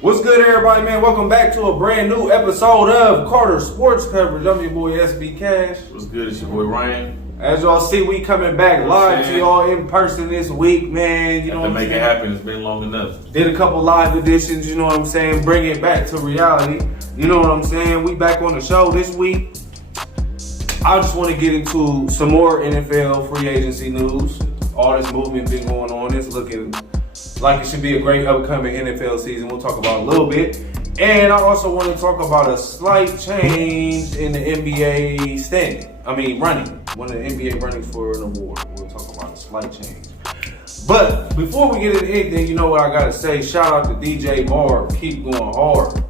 What's good, everybody, man? Welcome back to a brand new episode of Carter Sports Coverage. I'm your boy SB Cash. What's good? It's your boy Ryan. As y'all see, we coming back live to y'all in person this week, man. You know what I'm saying? Make it happen. It's been long enough. Did a couple live editions, you know what I'm saying? Bring it back to reality. You know what I'm saying? We back on the show this week. I just want to get into some more NFL free agency news. All this movement been going on. It's looking like it should be a great upcoming NFL season. We'll talk about a little bit. And I also want to talk about a slight change in the NBA running. One of the NBA running for an award. We'll talk about a slight change. But before we get into anything, you know what I got to say. Shout out to DJ Marv. Keep going hard.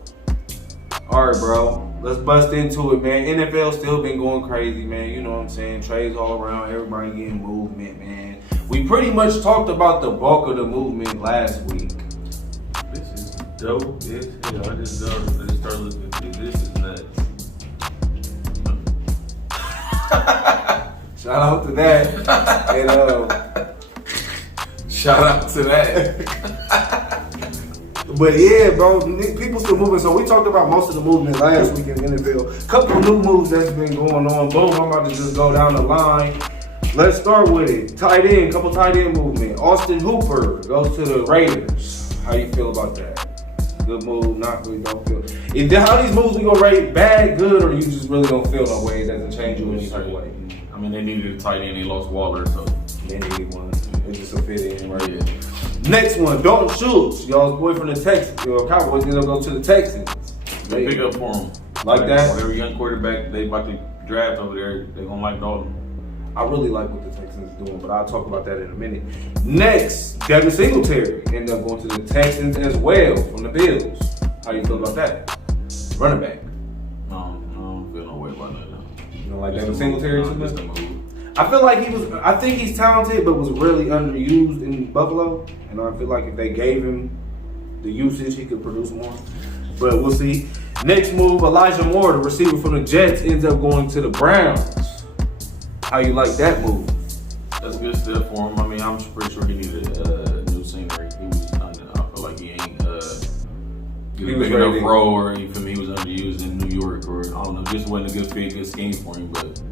All right, bro. Let's bust into it, man. NFL still been going crazy, man. You know what I'm saying? Trades all around. Everybody getting movement, man. We pretty much talked about the bulk of the movement last week. This is dope. I just started looking through. This is nuts. Shout out to that. And, shout out to that. But yeah, bro, people still moving. So we talked about most of the movement last week in the NFL. Couple of new moves that's been going on. Boom, I'm about to just go down the line. Let's start with it. Couple tight end movement. Austin Hooper goes to the Raiders. How you feel about that? Good move, not really, don't feel. How these moves we gonna rate? Bad, good, or you just really don't feel no way? It doesn't change you any certain way. I mean, they needed a tight end. They lost Waller, so they needed one. It's just a fit in right here. Next one, Dalton Schultz. Y'all's boy from the Texans. Cowboys gonna go to the Texans. They pick up for him. Like that? Whatever young quarterback they about to draft over there, they gonna like Dalton. I really like what the Texans are doing, but I'll talk about that in a minute. Next, Devin Singletary ended up going to the Texans as well from the Bills. How you feel about that? Running back. No, I don't feel no way about that. No. You don't like Devin Singletary too much? Move. I feel like I think he's talented, but was really underused in Buffalo. And I feel like if they gave him the usage, he could produce more. But we'll see. Next move, Elijah Moore, the receiver from the Jets, ends up going to the Browns. How you like that move? That's a good step for him. I mean, I'm pretty sure he needed new scenery. I feel like he ain't big enough role, or he was underused in New York, or I don't know, just wasn't a good fit, good scheme for him. But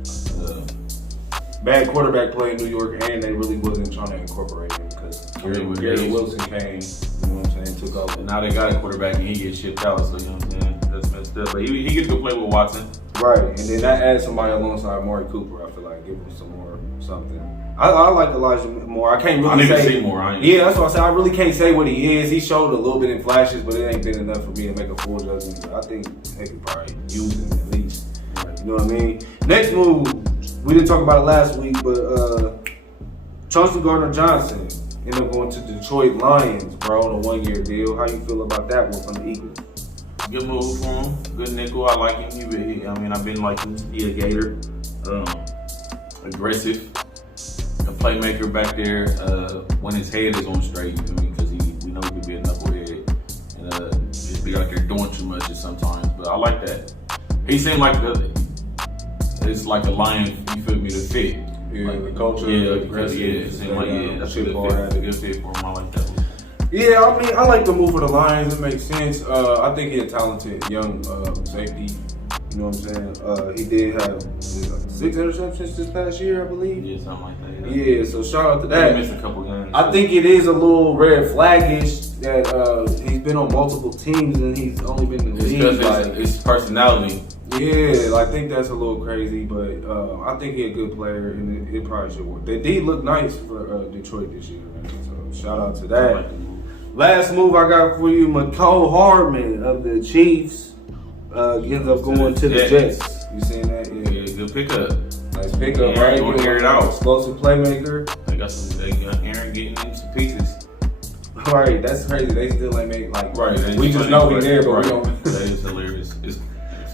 bad quarterback play in New York, and they really wasn't trying to incorporate him because Gary Wilson came. You know what I'm saying? Took over. And now they got a quarterback, and he gets shipped out. So you know what I'm saying? That's messed up. But he gets to play with Watson. Right, and then that adds somebody alongside Amari Cooper. I feel like give him some more something. I like Elijah Moore. I can't really say more. Yeah, that's what I said. I really can't say what he is. He showed a little bit in flashes, but it ain't been enough for me to make a full judgment. But I think they could probably use him at least. Right. You know what I mean? Next move, we didn't talk about it last week, but Chauncey Gardner-Johnson ended up going to Detroit Lions, bro, on a 1-year deal. How you feel about that one from the Eagles? Good move for him. Good nickel. I like him. I've been like him. He a Gator. Aggressive. A playmaker back there. When his head is on straight, because we know he could be a knucklehead and just be out there doing too much sometimes. But I like that. He seemed like it's like a Lion. You feel me? To fit. Yeah, like, the culture. Yeah, it seemed like that's a good fit for him. I like that one. Yeah, I mean, I like the move for the Lions. It makes sense. I think he's a talented young safety. You know what I'm saying? He did have 6 interceptions this past year, I believe. Yeah, something like that. Yeah, so shout out to that. He missed a couple games. I think it is a little red flaggish that he's been on multiple teams and he's only been in the league. Because his personality. Yeah, I think that's a little crazy, but I think he's a good player and it probably should work. They did look nice for Detroit this year, man. So shout out to that. Last move I got for you, McCole Hardman of the Chiefs ends up going to the Jets. You seen that? Yeah, good pickup. Nice pickup, right? Going to carry it out. Explosive playmaker. They got Aaron getting in some pieces. Right, that's crazy. They still ain't make right. We just know he's there, but we don't. That is hilarious. It's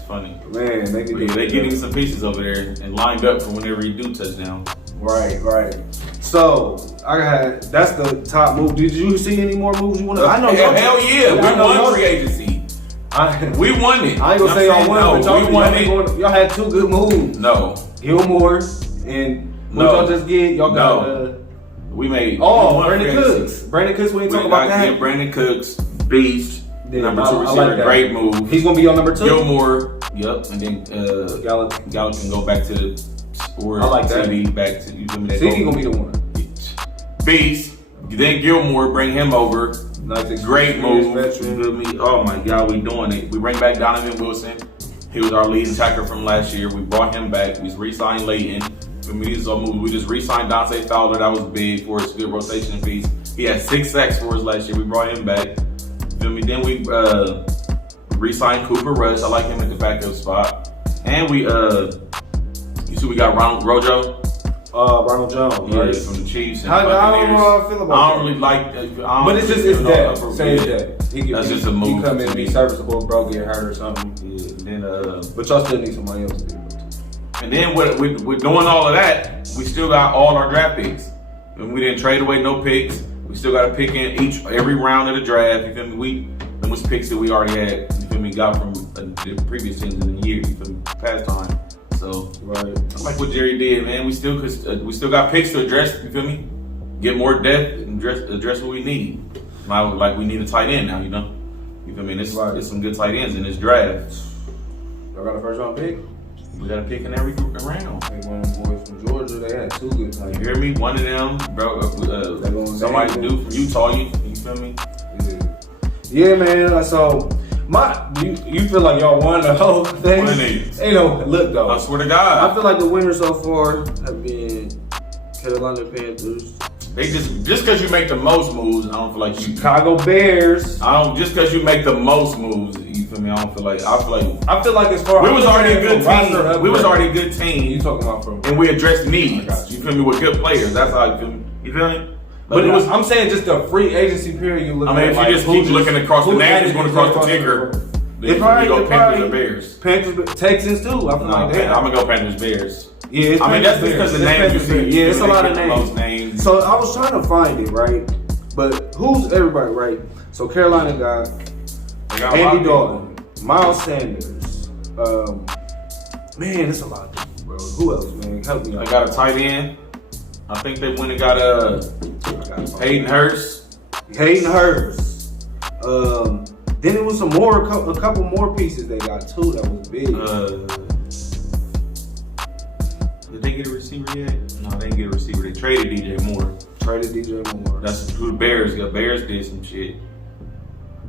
funny. Man, they getting some pieces over there and lined up for whenever he do touchdown. Right. So that's the top move. Did you see any more moves you want to? I know. Hell yeah, we won free agency. We won it. I ain't gonna say y'all won, but y'all won it. Y'all had 2 good moves. No, Gilmore and what y'all just get. Y'all got we made. Brandon Cooks. Brandon Cooks. We ain't talking about that. Yeah, Brandon Cooks, beast. Yeah, number 2 I receiver. like that. Great move. He's gonna be on number 2. Gilmore. Yep. And then Gallup. Gallup can go back to the or I like that. CD back to you. CD gonna be the one. Beast. Then Gilmore, bring him over. Nice Great move. veteran. You feel me? Oh my God, we doing it. We bring back Donovan Wilson. He was our lead attacker from last year. We brought him back. We re-signed Leighton. For me, these are moves. We just re-signed Dante Fowler. That was big for his good rotation piece. He had 6 sacks for us last year. We brought him back. Feel me? Then we re-signed Cooper Rush. I like him at the backup spot. And we you see we got Rojo. Ronald Jones, Yeah, right? from the Chiefs. And I don't know how I feel about I don't that. really like. But it's just his dad. Say his dad. That's just a move He come in to and be me. serviceable, bro, get hurt or something. Yeah, then But y'all still need somebody else to do it. and then with doing all of that, we still got all our draft picks. And we didn't trade away no picks. We still got to pick in every round of the draft. You feel me? Them was picks that we already had. You feel me? Got from the previous teams in the year. You feel me? Past time. So Right. I like what Jerry did, man. We still got picks to address. You feel me? Get more depth and address what we need. Like we need a tight end now. You know. You feel me? There's some good tight ends in this draft. Y'all got a first round pick? We got to pick in every round. Hey, one of them boys from Georgia, they had 2 good tight You ends. hear me? One of them, bro. Somebody new from Utah. You feel me? Yeah, man. So, you feel like y'all won the whole thing? Won it. Ain't no look though. I swear to God. I feel like the winners so far have been Carolina Panthers, They just because you make the most moves, I don't feel like you. Chicago Bears. I don't just because you make the most moves. You feel me? I feel like I feel like as far we was already a good roster team. We was upgrade. already a good team. You talking about from? And we addressed I needs. got you. You feel me? With good players. That's how I feel. You feel me? But it was. I'm saying just the free agency period. You look. I mean, at if like, you just who keep looking across the who names, added going to across the the ticker. roster? Then It you probably go Panthers or probably- Bears. Panthers, Texans too. I feel No, like that. I'm gonna go Panthers Bears. Yeah, it's I mean, that's just because the names you see. Yeah, it's a lot of Most names. names. So I was trying to find it, right? But who's everybody, right? So Carolina got They got a lot Andy of Dalton, Miles Sanders. Man, it's a lot of people, bro. Who else, man? Help me They out. got a tight end. I think they went and got Hayden Hurst. Hayden Hurst. Then it was a couple more pieces they got too that was big. Did they get a receiver yet? No, they didn't get a receiver. They traded DJ Moore. Traded DJ Moore. That's who the Bears got. Bears did some shit.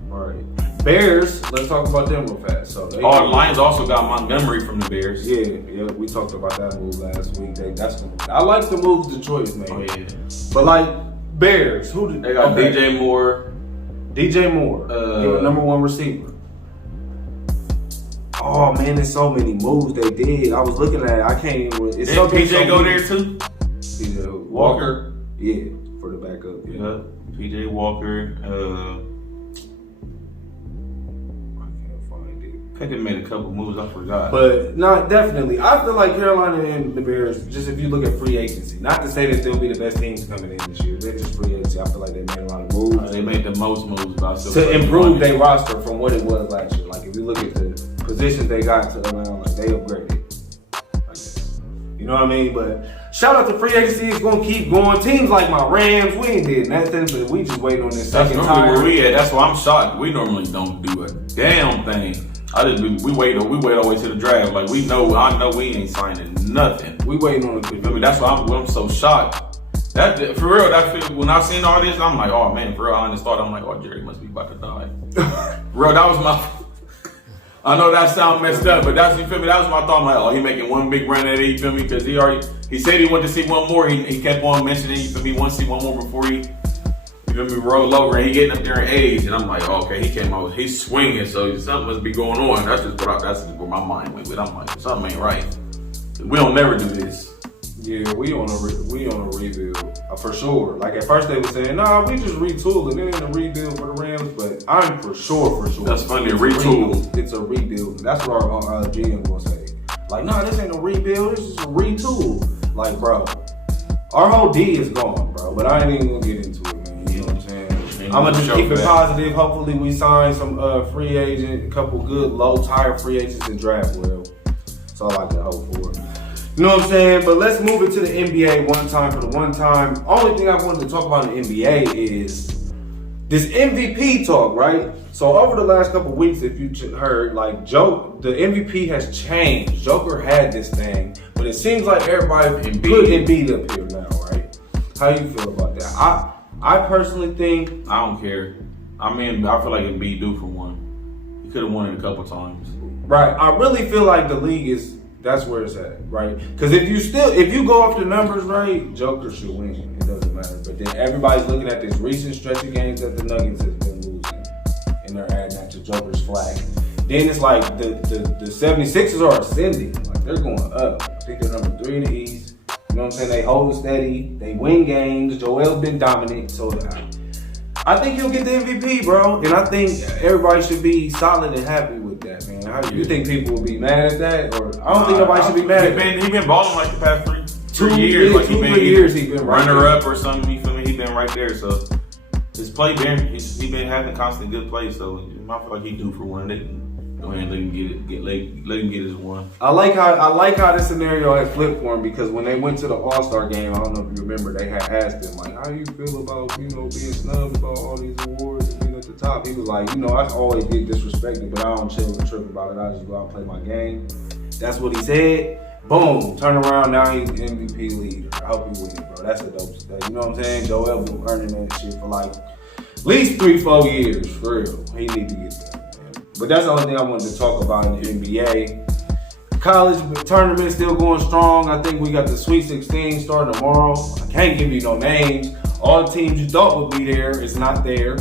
Right. Bears. Let's talk about them real fast. So they The Lions also got Montgomery from the Bears. Yeah, we talked about that move last week. I like the move Detroit made. Oh yeah. But like Bears, who did They got okay. DJ Moore. DJ Moore, your number 1 receiver. Oh man, there's so many moves they did. I was looking at it. I can't even. It's Did so PJ go many. there too? PJ Walker. Yeah, for the backup. Yeah. PJ Walker. I can't find it. Pickett made a couple moves. I forgot. But not definitely. I feel like Carolina and the Bears, just if you look at free agency, not to say that they'll be the best teams coming in this year. They're just free agency. I feel like they made a lot of moves They made the most moves. But I still to feel like improve they their roster from what it was last year. Like if you look at the positions they got to around, like they upgraded. Like that. You know what I mean? But shout out to free agency. It's gonna keep going. Teams like my Rams, we ain't did nothing, but we just wait on this That's second normally time. where we at. That's why I'm shocked. We normally don't do a damn thing. We wait all the way to the draft. Like I know we ain't signing nothing. We waiting on the You feel me? That's why I'm so shocked. That for real. When I seen all this, I'm like, oh man, for real. I honest thought, I'm like, oh Jerry must be about to die. For real, that was my. I know that sound messed up, but you feel me? That was my thought. I'm like, oh, he making one big run at it. You feel me? Because he said he wanted to see one more. He kept on mentioning. You feel me? Want to see one more before he. You feel me? Roll over and he getting up there in age, and I'm like, oh, okay, he came out, he's swinging, so something must be going on. That's just where my mind went with. I'm like, something ain't right. We don't never do this. Yeah, we on a rebuild for sure. Like at first they were saying, nah, we just retooling. It ain't a rebuild for the Rams, but I'm for sure. That's funny, It's retool. It's a rebuild. That's what our GM gonna say. Like, nah, this ain't a rebuild. This is a retool. Like, bro, our whole D is gone, bro. But I ain't even gonna get into it, man. You know what I'm saying? I'm gonna just keep it positive. Hopefully, we sign some free agent, a couple good low tire free agents in draft well. That's all I can hope for. You know what I'm saying? But let's move it to the NBA one time for the one time. Only thing I wanted to talk about in the NBA is this MVP talk, right? So over the last couple weeks, if you heard, like the MVP has changed. Joker had this thing, but it seems like everybody put Embiid up here now, right? How you feel about that? I personally think I don't care. I mean, I feel like Embiid due for one. He could have won it a couple times. right. I really feel like the league that's where it's at, right? Because if you go off the numbers, right, Joker should win. It doesn't matter. But then everybody's looking at this recent stretch of games that the Nuggets has been losing, and they're adding that to Joker's flag. Then it's like the 76ers are ascending, like they're going up. I think they're number 3 in the East. You know what I'm saying? They hold steady. They win games. Joel's been dominant. So I think he'll get the MVP, bro. And I think everybody should be solid and happy with that, man. How you think people will be mad at that? Or I don't think nobody should be mad at that. He been balling like the past 3 years. years. Like he been runner right up or something. You feel me? He been right there. So his play he been having constant good play. So I feel like he due for one. They can go ahead and let him get his one. I like how this scenario had flipped for him, because when they went to the All-Star game, I don't know if you remember, they had asked him, like, how do you feel about, being snubbed about all these awards and being at the top? He was like, I always get disrespected, but I don't chill and trip about it. I just go out and play my game. That's what he said. Boom, turn around, now he's MVP leader. I hope he wins, bro. That's a dope stuff. You know what I'm saying? Joel been earning that shit for like at least 3-4 years, for real. He need to get that. But that's the only thing I wanted to talk about in the NBA. College tournament still going strong. I think we got the Sweet 16 starting tomorrow. I can't give you no names. All the teams you thought would be there is not there.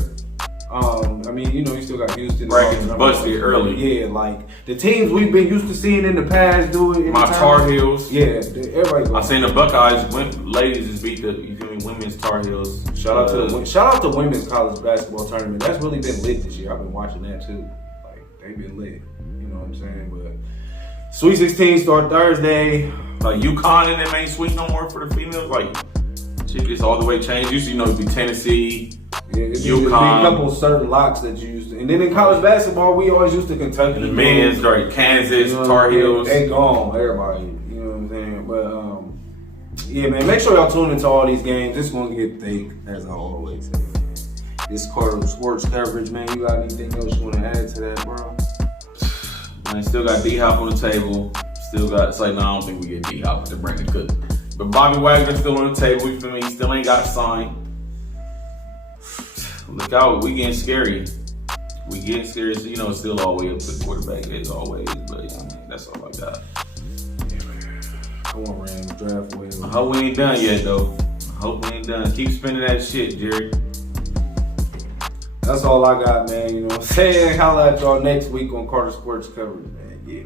I mean, you still got Houston. Brackets busted early. Yeah, like the teams we've been used to seeing in the past do it. My Tar Heels. Yeah, everybody. I seen the Buckeyes ladies just beat the women's Tar Heels. Shout out to women's college basketball tournament. That's really been lit this year. I've been watching that too. They been lit, you know what I'm saying? But Sweet 16 start Thursday. Like UConn and them ain't sweet no more for the females. Like shit gets all the way changed. Usually, it'd be Tennessee, UConn. A couple certain locks that you used to. And then in college basketball, we always used to Kentucky. And the men's, right? Kansas, Tar Heels. They gone, everybody. You know what I'm saying? But yeah, man, make sure y'all tune into all these games. It's gonna get thick, as I always say. This quarter of sports coverage, man. You got anything else you want to add to that, bro? Man, still got D-Hop on the table. Still got, it's like, no, I don't think we get D-Hop to Brandon Cook. But Bobby Wagner's still on the table. You feel me? He still ain't got signed. Look out, we getting scary. We getting scary. So, it's still all the way up to the quarterback as always. But that's all I got. I want Rams draft win. I hope we ain't done yet, though. I hope we ain't done. Keep spinning that shit, Jerry. That's all I got, man. You know what I'm saying? Holla at y'all next week on Carter Sports Coverage, man. Yeah.